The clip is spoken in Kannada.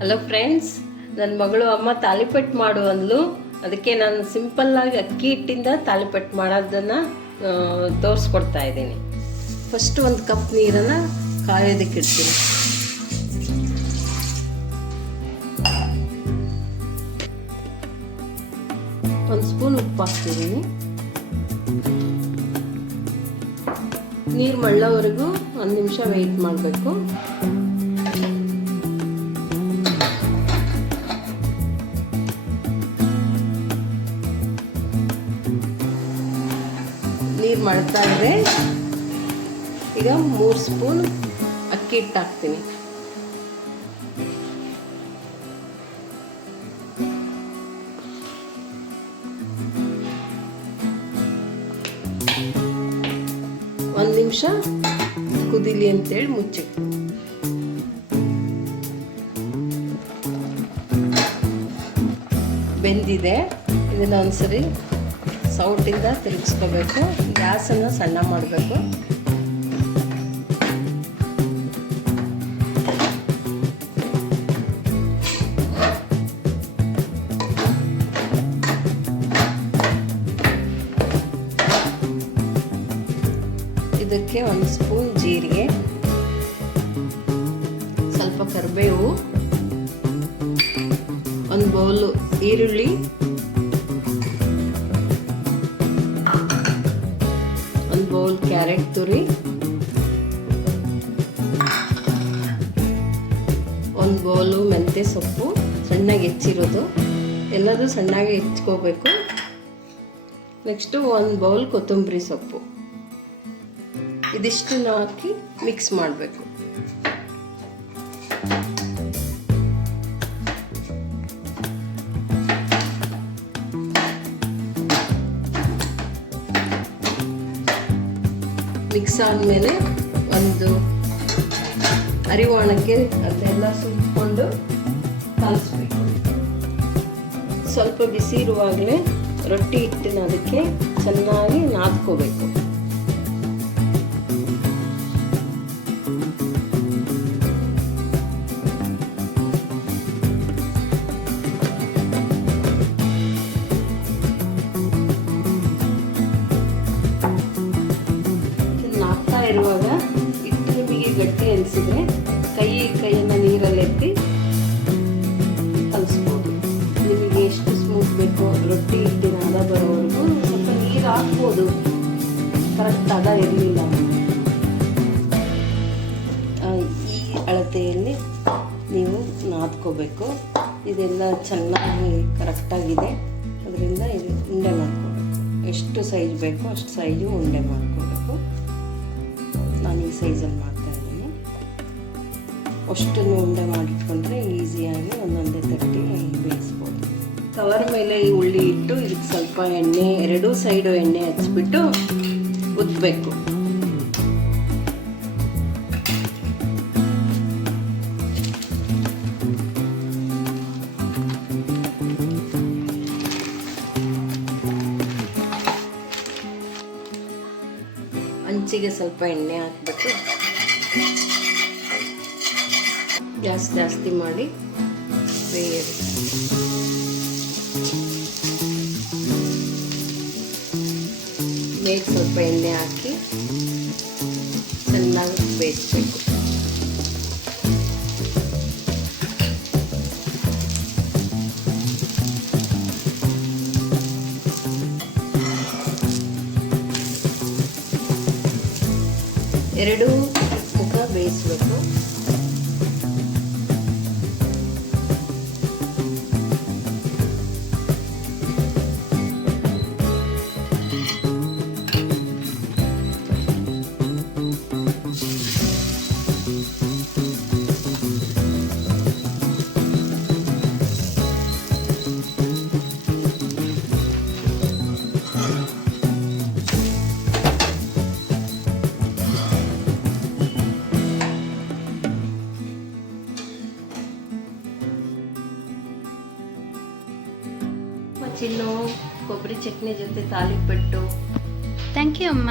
ಹಲೋ ಫ್ರೆಂಡ್ಸ್ ನನ್ನ ಮಗಳು ಅಮ್ಮ ತಾಲಿಪಟ್ಟು ಮಾಡು ಅಂದ್ಲು. ಅದಕ್ಕೆ ನಾನು ಸಿಂಪಲ್ಲಾಗಿ ಅಕ್ಕಿ ಹಿಟ್ಟಿಂದ ತಾಲಿಪಟ್ಟು ಮಾಡೋದನ್ನು ತೋರಿಸ್ಕೊಡ್ತಾ ಇದ್ದೀನಿ. ಫಸ್ಟ್ ಒಂದು ಕಪ್ ನೀರನ್ನು ಕಾಯೋದಕ್ಕೆ ಇಡ್ತೀನಿ. ಒಂದು ಸ್ಪೂನ್ ಉಪ್ಪು ಹಾಕ್ತಿದ್ದೀನಿ. ನೀರು ಮಳ್ಳೋವರೆಗೂ ಒಂದು ನಿಮಿಷ ವೆಯ್ಟ್ ಮಾಡಬೇಕು. ನೀರು ಮಾಡ್ತಾ ಇದೆ. ಈಗ ಮೂರು ಸ್ಪೂನ್ ಅಕ್ಕಿ ಹಿಟ್ಟು ಹಾಕ್ತೀನಿ ಒಂದು ನಿಮಿಷ ಕುದಿಲಿ ಅಂತೇಳಿ ಮುಚ್ಚಿ ಬೆಂದಿದೆ. ಇದನ್ನ ಒಂದ್ಸರಿ ಸೌಟಿಂದ ತಿರುಗಿಸ್ಕೋಬೇಕು. ಗ್ಯಾಸನ್ನು ಸಣ್ಣ ಮಾಡಬೇಕು. ಇದಕ್ಕೆ ಒಂದು ಸ್ಪೂನ್ ಜೀರಿಗೆ ಸ್ವಲ್ಪ ಕರಿಬೇವು ಒಂದು ಬೌಲು ಈರುಳ್ಳಿ ಬೌಲ್ ಕ್ಯಾರೆಟ್ ತುರಿ ಒಂದು ಬೌಲು ಮೆಂತ್ಯ ಸೊಪ್ಪು ಸಣ್ಣಗೆ ಹೆಚ್ಚಿರೋದು. ಎಲ್ಲದೂ ಸಣ್ಣಗೆ ಹೆಚ್ಕೋಬೇಕು ನೆಕ್ಸ್ಟು ಒಂದು ಬೌಲ್ ಕೊತ್ತಂಬರಿ ಸೊಪ್ಪು. ಇದಿಷ್ಟನ್ನು ಹಾಕಿ ಮಿಕ್ಸ್ ಮಾಡಬೇಕು. ಮಿಕ್ಸ್ ಆದಮೇಲೆ ಒಂದು ಅರಿವಾಣಕ್ಕೆ ಅದೆಲ್ಲ ಸುತ್ಕೊಂಡು ಕಲಿಸ್ಬೇಕು. ಸ್ವಲ್ಪ ಬಿಸಿ ಇರುವಾಗಲೇ ರೊಟ್ಟಿ ಹಿಟ್ಟಿನ ಅದಕ್ಕೆ ಚೆನ್ನಾಗಿ ನಾದ್ಕೋಬೇಕು. ಇರುವಾಗ ಹಿಟ್ಟು ನಿಮಗೆ ಗಟ್ಟಿ ಅನಿಸಿದ್ರೆ ಕೈ ಕೈಯನ್ನು ನೀರಲ್ಲಿ ಎತ್ತಿ ಕಲಿಸ್ಬೋದು. ನಿಮಗೆ ಎಷ್ಟು ಸ್ಮೂತ್ ಬೇಕೋ ರೊಟ್ಟಿ ಹಿಟ್ಟಿನ ಹದ ಬರೋವರೆಗೂ ಸ್ವಲ್ಪ ನೀರು ಹಾಕ್ಬೋದು. ಕರೆಕ್ಟ್ ಹದ ಇರಲಿಲ್ಲ ಈ ಅಳತೆಯಲ್ಲಿ ನೀವು ನಾದ್ಕೋಬೇಕು. ಇದೆಲ್ಲ ಚೆನ್ನಾಗಿ ಕರೆಕ್ಟಾಗಿದೆ ಅದರಿಂದ ಇದು ಉಂಡೆ ಮಾಡ್ಕೋಬೇಕು. ಎಷ್ಟು ಸೈಜ್ ಬೇಕೋ ಅಷ್ಟು ಸೈಜು ಉಂಡೆ ಮಾಡ್ಕೋಬೇಕು. ನಾನು ಈ ಸೈಜಲ್ಲಿ ಮಾಡ್ತಾ ಇದ್ದೀನಿ. ಅಷ್ಟನ್ನು ಉಂಡೆ ಮಾಡಿಟ್ಕೊಂಡ್ರೆ ಈಸಿಯಾಗಿ ಒಂದೊಂದೇ ತಟ್ಟಿ ಬೇಯಿಸ್ಬೋದು. ಕವರ್ ಮೇಲೆ ಈ ಉಳ್ಳಿ ಇಟ್ಟು, ಇದಕ್ಕೆ ಸ್ವಲ್ಪ ಎಣ್ಣೆ, ಎರಡೂ ಸೈಡು ಎಣ್ಣೆ ಹಚ್ಚಿಬಿಟ್ಟು ಉದ್ದಬೇಕು ಅಂಚಿಗೆ ಸ್ವಲ್ಪ ಎಣ್ಣೆ ಹಾಕ್ಬಿಟ್ಟು ಗ್ಯಾಸ್ ಜಾಸ್ತಿ ಮಾಡಿ ಬೇಯಿರಿ ಬೇಗ ಸ್ವಲ್ಪ ಎಣ್ಣೆ ಹಾಕಿ ಚೆನ್ನಾಗಿ ಬೇಯಿಸ್ಬೇಕು. ಎರಡು ಮುಖ ಬೇಯಿಸ್ಬೇಕು. ಚಿನ್ನು ಕೊಬ್ಬರಿ ಚಟ್ನಿ ಜೊತೆ ತಾಲಿಪಟ್ಟು ಥ್ಯಾಂಕ್ ಯು ಅಮ್ಮ.